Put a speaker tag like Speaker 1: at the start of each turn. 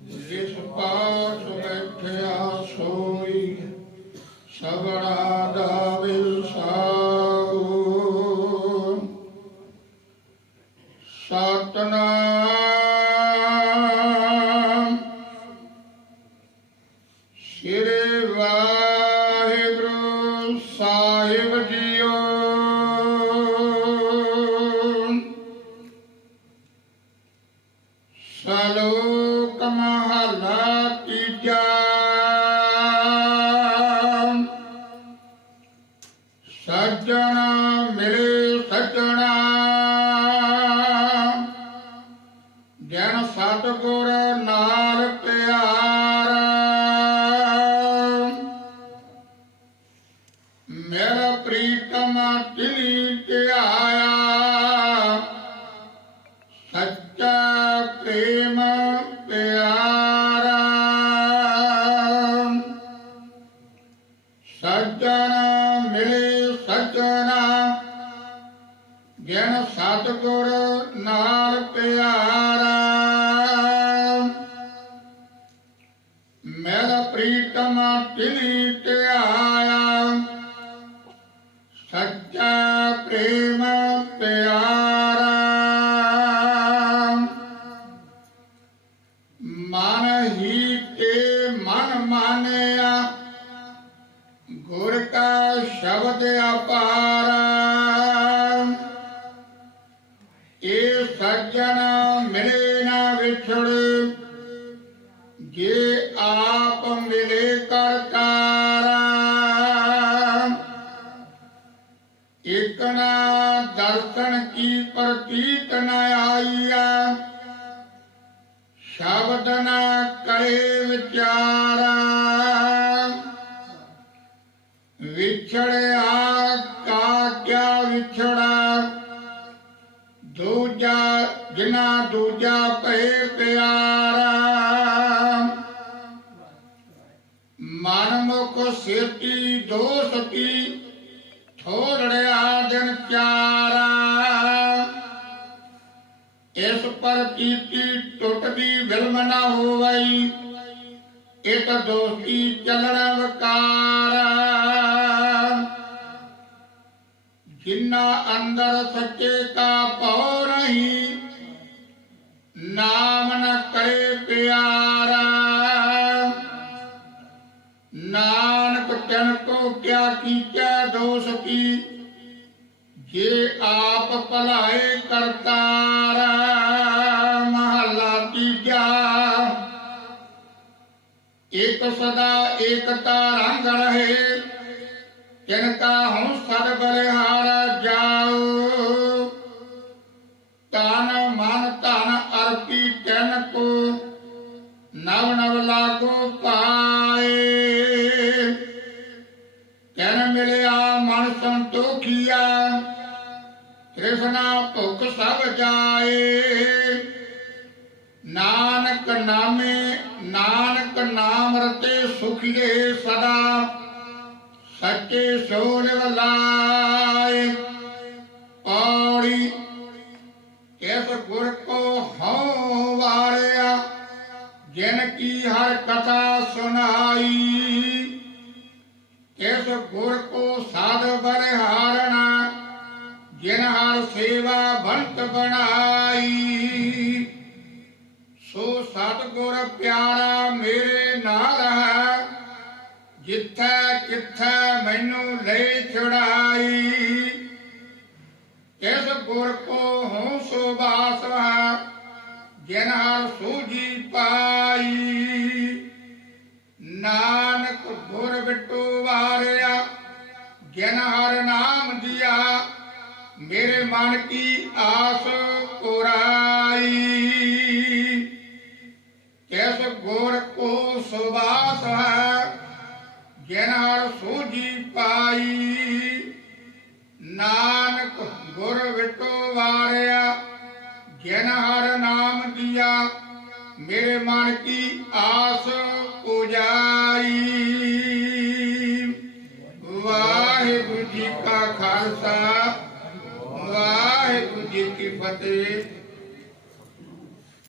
Speaker 1: ਜਿਸ ਪਾਸ ਬੈਠਿਆ ਸੋਈ ਸਬੜਾ ਸਲੋਕ ਮਹਲਾ ਤੀਜਾ ਸੱਜਣ ਮਿਲੇ ਸੱਜਣਾ। ਜਨ ਸਤਗੁਰ ਨਾਲ ਪਿਆਰ। ਮੇਰਾ ਪ੍ਰੀਤਮ ਦਿਲੀ ਤੇ ਆਇਆ ਸੱਜਣ ਮਿਲੇ ਸੱਜਣਾ। ਜਿਨ ਸਤਗੁਰ ਨਾਲ ਪਿਆਰਾ। ਮੇਰਾ ਪ੍ਰੀਤਮ ਦਿਲੀ ਤੇ ਸੱਚਾ ਪ੍ਰੇਮ ਪਿਆਰਾ। ਮਨ ਹੀ ਤੇ ਮਨ ਮਾਨਿਆ। ਸ਼ਬਦ ਅਪਾਰਾ। ਇਹ ਸੱਜਣ ਮਿਲੇ ਨਾ ਵਿਛੜ, ਜੇ ਆਪ ਮਿਲੇ ਕਰਤਾਰਾ ਇਕ ਨਾ ਦਰਸ਼ਨ ਕੀ ਪ੍ਰਤੀਤ ਨ ਆਈਆ ਸ਼ਬਦ ਨਾ ਕਰੇ ਵਿਚਾਰਾ। ਕਿਆ ਦੂਜਾ ਜਿਨਾ ਦੂਜਾ ਭਏ ਪਿਆਰਾ। ਮਨ ਮੁਖ ਸੇਤੀ, ਦੋਸਤੀ ਥੋੜਿਆ ਦਿਨ ਚਾਰਾ। ਇਸ ਪਰ ਕੀਤੀ ਟੁੱਟਦੀ ਬਿਲਮ ਨਾ ਹੋਵਈ, ਇਕ ਦੋਸਤੀ ਚੱਲਣ ਵਕਾਰਾ। ਜਿੰਨਾ ਅੰਦਰ ਸੱਚੇ ਕਾ ਭਉ ਨਹੀਂ ਨਾਮ ਨ ਕਰੇ ਪਿਆਰਾ। ਨਾਨਕ ਤਨ ਕੋ ਕਿਆ ਕੀਚੈ ਦੋਸਤੀ ਜੇ ਆਪ ਭਲਾਏ ਕਰਤਾਰਾ, ਮਹਲਾ ਤੀਜਾ। ਇਕ ਸਦਾ ਏਕਤਾ ਰੰਗ ਰਹੇ ਤਿਨ ਕਾ ਹਉ ਸਦ ਤ੍ਰਿਸ਼ਨਾ ਭੁਖ ਸਭ ਜਾਏ। ਨਾਨਕ ਨਾਮੇ, ਨਾਨਕ ਨਾਮ ਰਤੇ ਸੁਖੀਏ ਸਦਾ। ਸੱਚੇ ਸੋਲ ਵਲਾਏ। ਪੌੜੀ ਕਿਸ ਗੁਰ ਕੋ ਹਉ ਵਾਰਿਆ। ਜਿਨ ਕੀ ਹਰ ਕਥਾ ਸੁਨਾਈ ਇਸ ਗੁਰ ਕੋ ਸੇਵਾ ਬੰਤ ਬਣਾਈ। ਸੋ ਸਤਿਗੁਰ ਪਿਆਰਾ ਮੇਰੇ ਨਾਲ ਹੈ, ਜਿੱਥੈ ਕਿੱਥੈ ਮੈਨੂੰ ਲੈ ਛੁਡਾਈ। ਕਿਸ ਗੁਰ ਕੋ ਹਉ ਸੋ ਬਾਸ ਹੈ, ਜਿਨ ਹਰ ਸੂਜੀ ਪਾਈ। ਨਾਨਕ ਗੁਰ ਬਿਟੂ ਵਾਰਿਆ, ਜਿਨ ਹਰ ਨਾਮ ਦਿਆ ਮੇਰੇ ਮਨ ਕੀ ਆਸ ਪੁਰਾਈ? ਕਿਸ ਗੁਰ ਕੋ ਸੁਬਾਸ ਹੈ ਜਿਨ ਹਰ ਸੂਜੀ ਪਾਈ? ਨਾਨਕ ਗੁਰ ਵਿਟੋ ਵਾਰਿਆ ਜਿਨ ਹਰ ਨਾਮ ਦਿਆ, ਮੇਰੇ ਮਨ ਕੀ ਆਸ ਪੁਜਾਈ? ਵਾਹਿਗੁਰੂ ਜੀ ਕਾ ਖਾਲਸਾ। ਫਤਿਹ